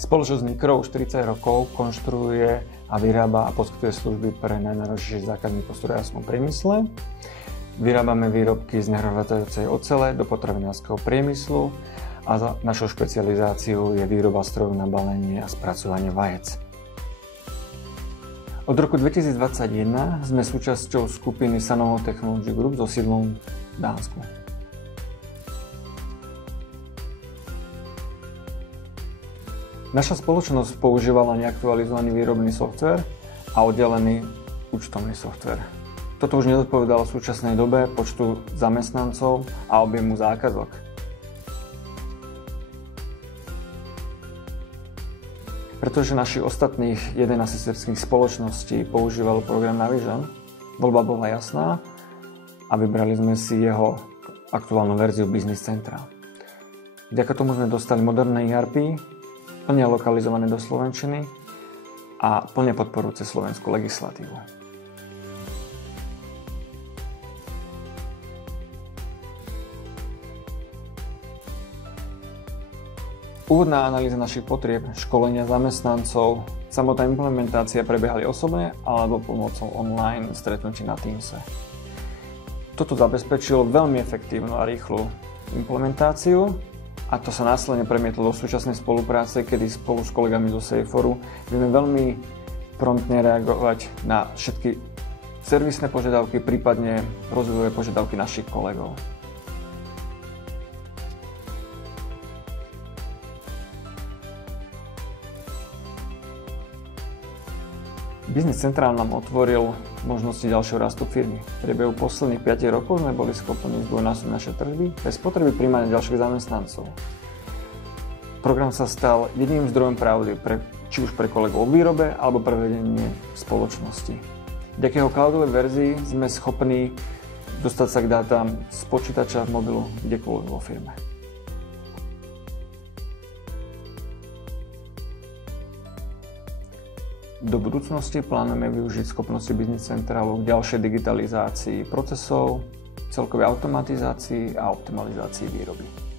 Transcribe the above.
Spoločnosť Micro už 40 rokov konštruuje a vyrába a poskytuje služby pre najnáročnejších zákazníkov v strojárskom priemysle. Vyrábame výrobky z nehromatajúcej ocele do potravinárskeho priemyslu a našou špecializáciou je výroba strojov na balenie a spracovanie vajec. Od roku 2021 sme súčasťou skupiny Sanoho Technology Group so sídlom v Dánsku. Naša spoločnosť používala neaktualizovaný výrobný softvér a oddelený účtovný softvér. Toto už nezodpovedalo v súčasnej dobe počtu zamestnancov a objemu zákazok. Pretože našich ostatných 11 sesterských spoločností používalo program Navision, voľba bola jasná a vybrali sme si jeho aktuálnu verziu Business Central. Vďaka tomu sme dostali moderné ERP, plne lokalizované do slovenčiny a plne podporujúce slovenskú legislatívu. Úvodná analýza našich potrieb, školenia zamestnancov, samotná implementácia prebiehali osobne alebo pomocou online stretnutí na Teamse. Toto zabezpečilo veľmi efektívnu a rýchlu implementáciu a to sa následne premietlo do súčasnej spolupráce, kedy spolu s kolegami zo Saforu vieme veľmi promptne reagovať na všetky servisné požiadavky, prípadne rozvojové požiadavky našich kolegov. Business Central nám otvoril možnosti ďalšieho rastu firmy. V priebehu posledných 5 rokov sme boli schopní zdvojnásobiť naše tržby bez potreby prijímania ďalších zamestnancov. Program sa stal jediným zdrojom pravdy či už pre kolegov v výrobe alebo pre vedenie spoločnosti. Vďaka jeho cloudovej verzii sme schopní dostať sa k dátam z počítača v mobilu kdekoľvek vo firme. Do budúcnosti plánujeme využiť schopnosti Business Centralu k ďalšej digitalizácii procesov, celkovej automatizácii a optimalizácii výroby.